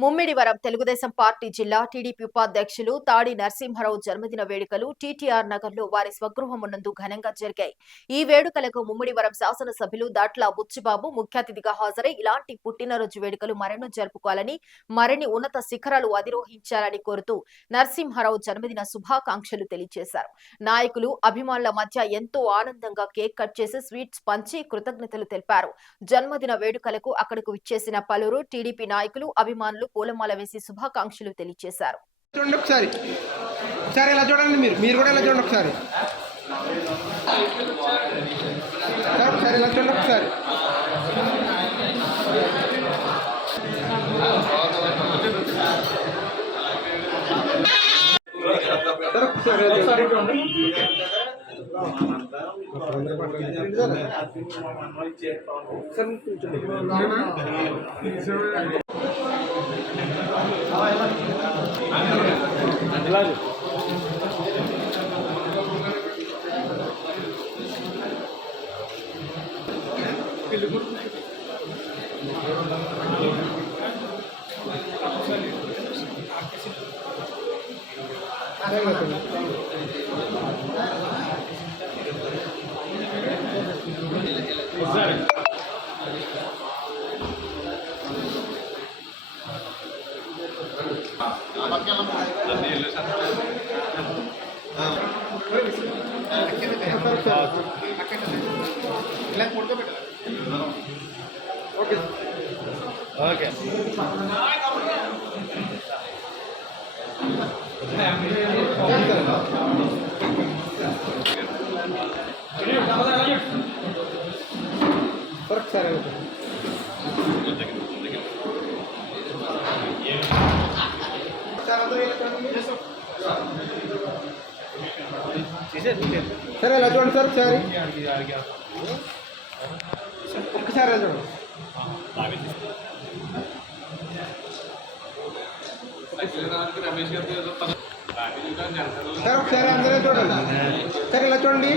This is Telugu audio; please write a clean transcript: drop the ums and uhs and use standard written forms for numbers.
ముమ్మిడివరం తెలుగుదేశం పార్టీ జిల్లా టీడీపీ ఉపాధ్యక్షులు తాడి నరసింహారావు జన్మదిన వేడుకలు టీటీఆర్ నగర్లో వారి స్వగృహం నందు ఘనంగా జరిగాయి. ఈ వేడుకలకు ముమ్మిడివరం శాసనసభ్యులు దాట్ల బుచ్చిబాబు ముఖ్య అతిథిగా హాజరై ఇలాంటి పుట్టినరోజు వేడుకలు మరెన్నో జరుపుకోవాలని, మరిన్ని ఉన్నత శిఖరాలు అధిరోహించాలని కోరుతూ నరసింహారావు జన్మదిన శుభాకాంక్షలు తెలియజేశారు. నాయకులు, అభిమానుల మధ్య ఎంతో ఆనందంగా కేక్ కట్ చేసి స్వీట్స్ పంచి కృతజ్ఞతలు తెలిపారు. జన్మదిన వేడుకలకు అక్కడకు విచ్చేసిన పలువురు టీడీపీ నాయకులు, అభిమానులు పూలమాల వేసి శుభాకాంక్షలు తెలియజేశారు. చూడండి ఒకసారి ఇలా చూడండి, మీరు కూడా ఇలా చూడండి ఒకసారి ఇలా చూడండి ఒకసారి. సరే ఇలా చూడండి సార్, ఒక్కసారి చూడండి. సార్ ఒకసారి అందరూ చూడండి, సరే ఇలా చూడండి.